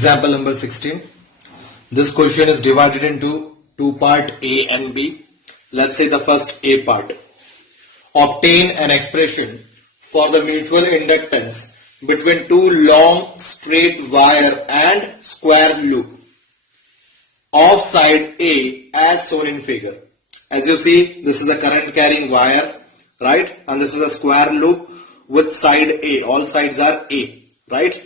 Example number 16. This question is divided into two parts, A and B. Let's say the first A part. Obtain an expression for the mutual inductance between two long straight wire and square loop of side A as shown in figure. As you see, this is a current carrying wire, right? And this is a square loop with side A. All sides are A, right?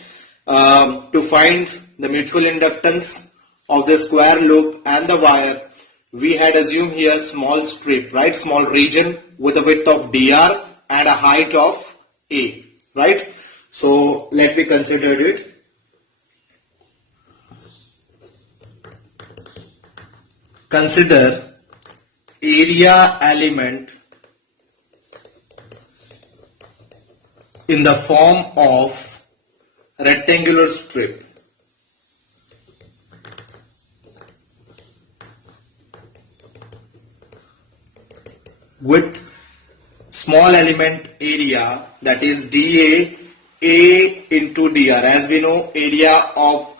To find the mutual inductance of the square loop and the wire, we had assumed here small strip, right? Small region with a width of dr and a height of A, right? So let me consider it. Consider area element in the form of rectangular strip with small element area, that is dA, A into dr. As we know, area of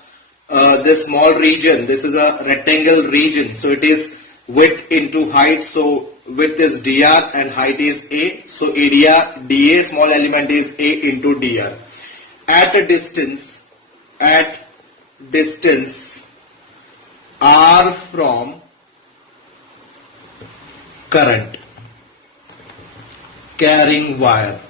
this small region, this is a rectangle region, so it is width into height, so width is dr and height is A, so area dA, small element is A into dr. At distance R from current carrying wire.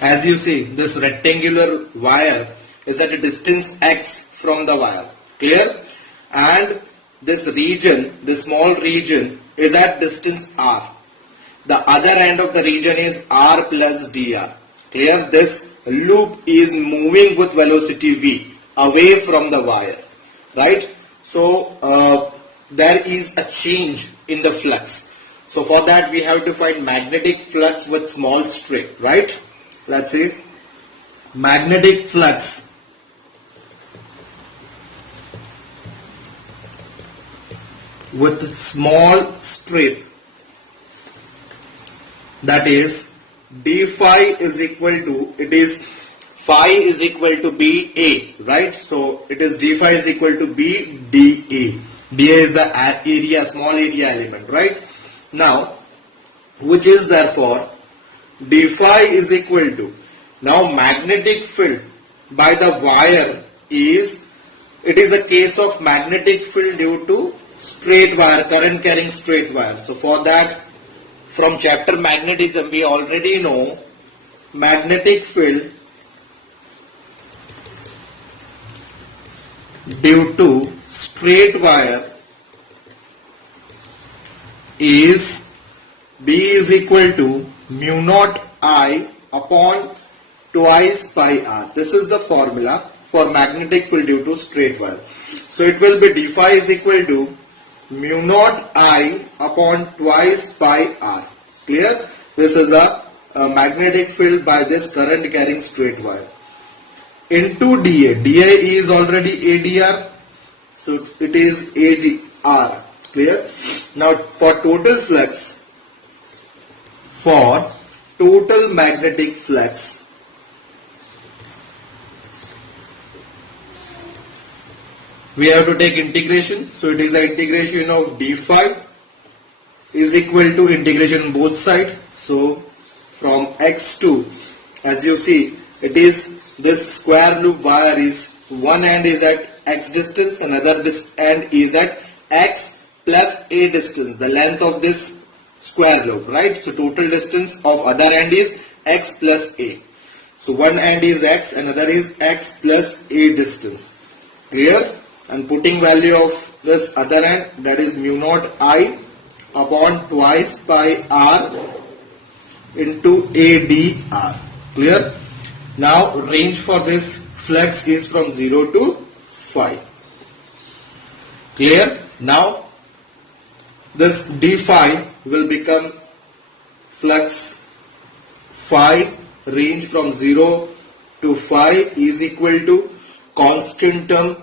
As you see, this rectangular wire is at a distance x from the wire, clear? And this region, this small region, is at distance r. The other end of the region is r plus dr, clear? This loop is moving with velocity v away from the wire, right? So there is a change in the flux. So for that we have to find magnetic flux with small strip, right? Let's see. Magnetic flux with small strip, that is d phi is equal to, it is phi is equal to BA, right? So it is d phi is equal to B dA. dA is the area, small area element, right? Now, which is therefore d phi is equal to, now magnetic field by the wire is, it is a case of magnetic field due to straight wire, current carrying straight wire. So for that, from chapter magnetism we already know magnetic field due to straight wire is B is equal to mu naught I upon twice pi r. This is the formula for magnetic field due to straight wire. So it will be d phi is equal to mu naught I upon twice pi r. Clear? This is a magnetic field by this current carrying straight wire. Into dA. dA is already ADR, so it is ADR. Clear? Now for total flux, for total magnetic flux, we have to take integration. So it is the integration of d phi is equal to integration both sides. So from x to, as you see, it is this square loop wire is, one end is at x distance, another end is at x plus a distance, the length of this square loop, right? So total distance of other end is x plus a. So one end is x, another is x plus a distance. Clear? And putting value of this other end, that is mu naught I upon twice pi r into ADR. Clear? Now range for this flux is from 0 to phi. Clear? Now this d phi will become flux phi, range from 0 to phi is equal to, constant term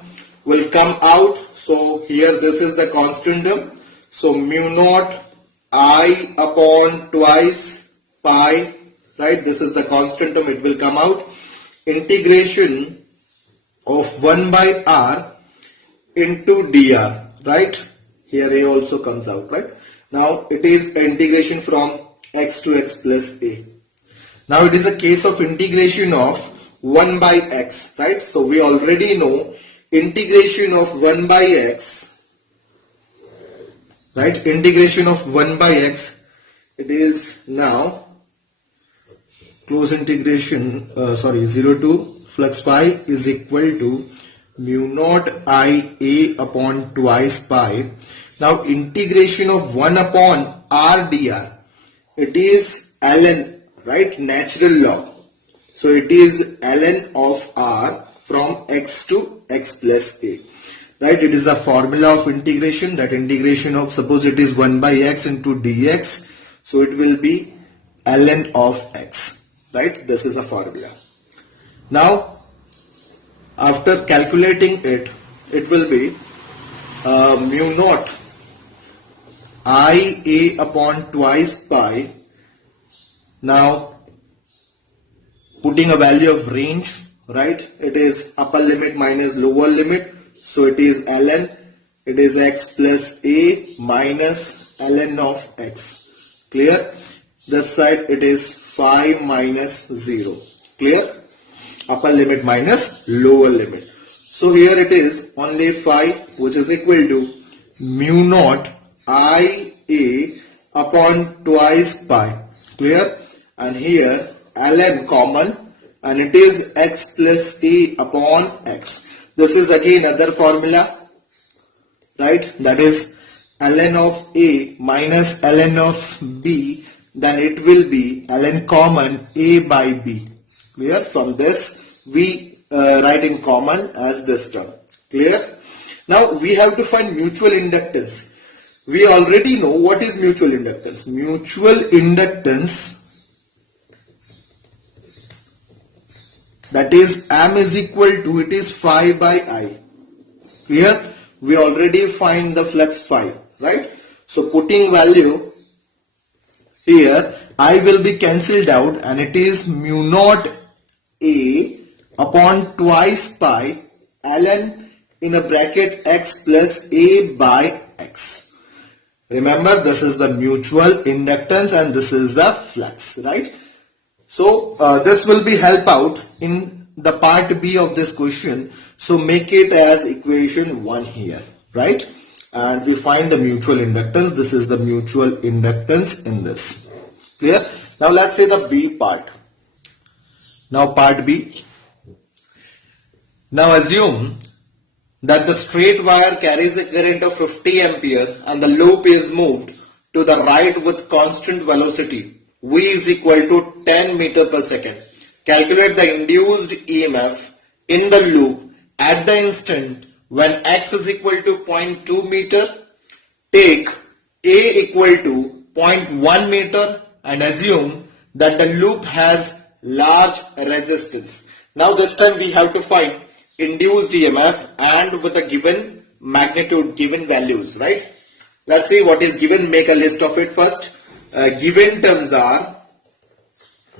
will come out. So here this is the constant term. So mu naught I upon twice pi, right? This is the constant term, it will come out. Integration of 1 by r into dr, right? Here a also comes out, right? Now it is integration from x to x plus a. Now it is a case of integration of 1 by x, right? So we already know integration of 1 by x, right? Integration of 1 by x, it is now close integration, 0 to flux phi is equal to mu naught I a upon twice pi. Now integration of 1 upon r dr, it is ln, right? Natural log. So it is ln of r from x to x plus a, right? It is a formula of integration, that integration of, suppose it is 1 by x into dx, so it will be ln of x, right? This is a formula. Now after calculating it, it will be mu naught I a upon twice pi. Now putting a value of range, right? It is upper limit minus lower limit, so it is ln, it is x plus a minus ln of x. Clear? This side it is phi minus 0. Clear? Upper limit minus lower limit. So here it is only phi, which is equal to mu naught I a upon twice pi. Clear? And here ln common, and it is x plus a upon x. This is again other formula, right? That is ln of a minus ln of b, then it will be ln common a by b. Clear? From this we write in common as this term. Clear? Now we have to find mutual inductance. We already know what is mutual inductance. Mutual inductance, that is M is equal to, it is phi by I. Clear? We already find the flux phi, right? So putting value here, I will be cancelled out, and it is mu naught a upon twice pi ln in a bracket x plus a by x. Remember, this is the mutual inductance and this is the flux, right? So this will be help out in the part B of this question. So make it as equation 1 here, right? And we find the mutual inductance. This is the mutual inductance in this. Clear? Now let's say the B part. Now part B. Now assume that the straight wire carries a current of 50 ampere and the loop is moved to the right with constant velocity. V is equal to 10 meter per second. Calculate the induced EMF in the loop at the instant when x is equal to 0.2 meter. Take A equal to 0.1 meter and assume that the loop has large resistance. Now this time we have to find induced EMF and with a given magnitude, given values, right? Let's see what is given. Make a list of it first. Given terms are,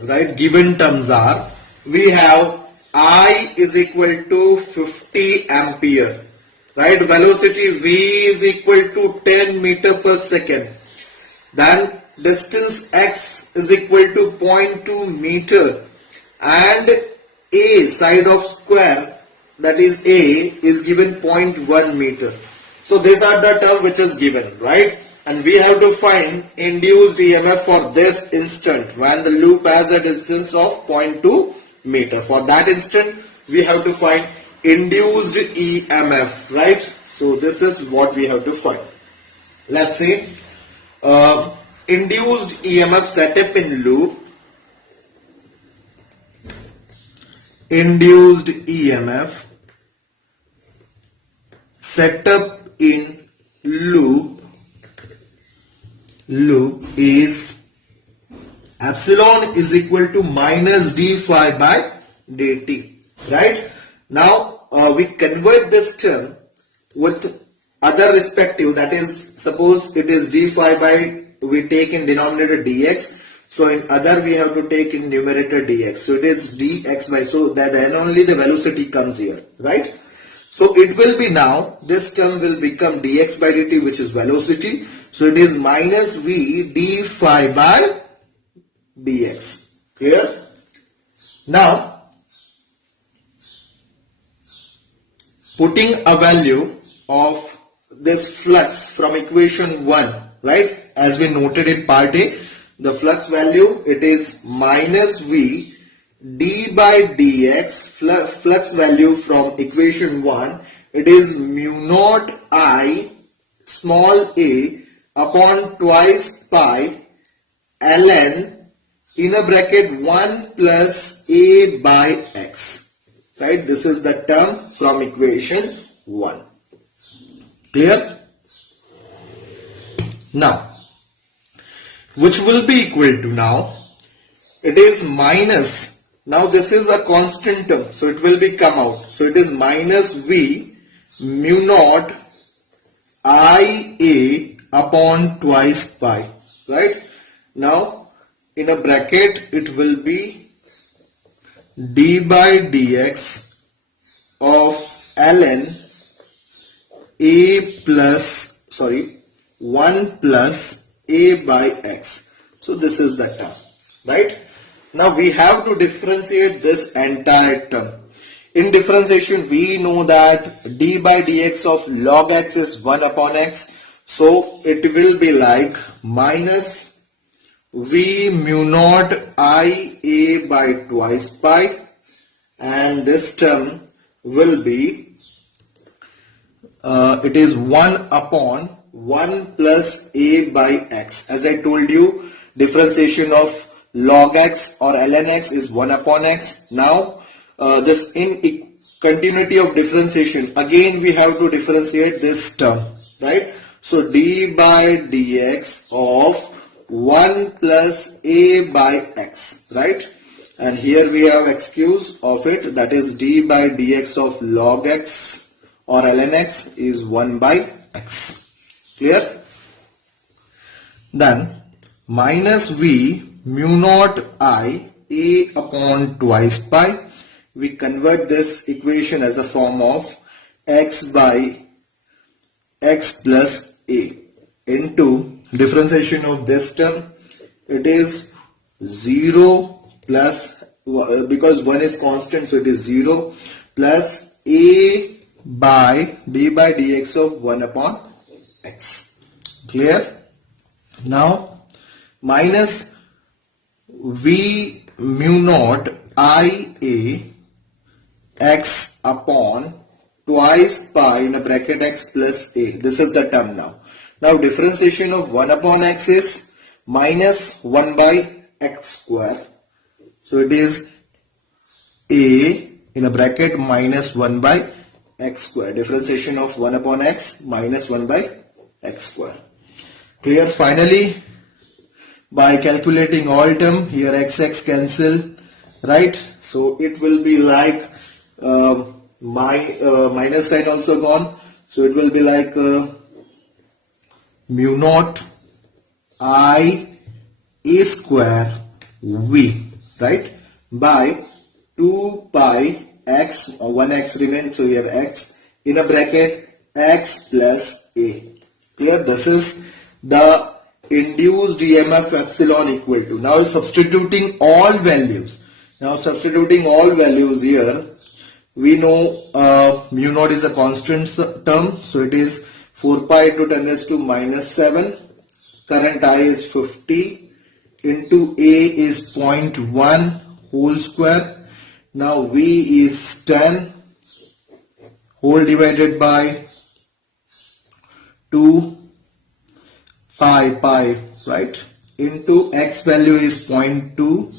right? Given terms are, we have I is equal to 50 ampere, right? Velocity V is equal to 10 meter per second. Then distance x is equal to 0.2 meter and A side of square, that is A, is given 0.1 meter. So these are the term which is given, right? And we have to find induced EMF for this instant when the loop has a distance of 0.2 meter. For that instant, we have to find induced EMF, right? So this is what we have to find. Let's say induced EMF setup in loop. Induced EMF setup in loop is epsilon is equal to minus d phi by dt, right? Now we convert this term with other respective, that is, suppose it is d phi by, we take in denominator dx, So in other we have to take in numerator dx. So it is dxy. So that then only the velocity comes here, right? So it will be now, this term will become dx by dt, which is velocity. So it is minus v d phi by dx. Clear? Now, putting a value of this flux from equation 1, right? As we noted in part A, the flux value, it is minus v d by dx, flux value from equation 1, it is mu naught I small a upon twice pi ln in a bracket 1 plus a by x, right? This is the term from equation 1. Clear? Now, which will be equal to now, it is minus, now this is a constant term, so it will be come out. So it is minus v mu naught IA upon twice pi, right? Now in a bracket it will be d by dx of ln a plus, 1 plus a by x. So this is the term, right? Now we have to differentiate this entire term. In differentiation we know that d by dx of log x is 1 upon x. So it will be like minus v mu naught I a by twice pi, and this term will be it is 1 upon 1 plus a by x. As I told you, differentiation of log x or ln x is 1 upon x. Now this in continuity of differentiation, again we have to differentiate this term, right? So d by dx of 1 plus a by x, right? And here we have excuse of it, that is d by dx of log x or ln x is 1 by x. Clear? Then minus v mu naught I a upon twice pi. We convert this equation as a form of x by x plus a into differentiation of this term. It is 0 plus, because 1 is constant, so it is 0 plus a by d by dx of 1 upon x. Clear? Now minus v mu naught I a x upon twice pi in a bracket x plus a. This is the term now. Now differentiation of 1 upon x is minus 1 by x square. So it is a in a bracket minus 1 by x square. Differentiation of 1 upon x minus 1 by x square. Clear? Finally, by calculating all term, here x cancel, right? So it will be like minus sign also gone. So it will be like mu naught I a square v, right? By 2 pi x, or 1x remains, so we have x in a bracket x plus a. Clear? This is the induced EMF epsilon equal to. Now substituting all values. Now substituting all values here, we know mu naught is a constant term, so it is 4 pi into 10 raised to minus 7. Current I is 50 into A is 0.1 whole square. Now V is 10 whole divided by 2 pi, right? Into X value is 0.2.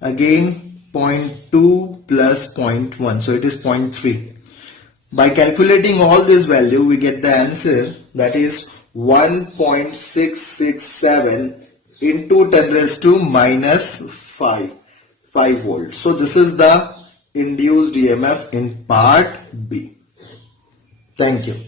Again 0.2 plus 0.1, so it is 0.3. By calculating all this value, we get the answer, that is 1.667 into 10 raised to minus 5 volts. So this is the induced EMF in part B. Thank you.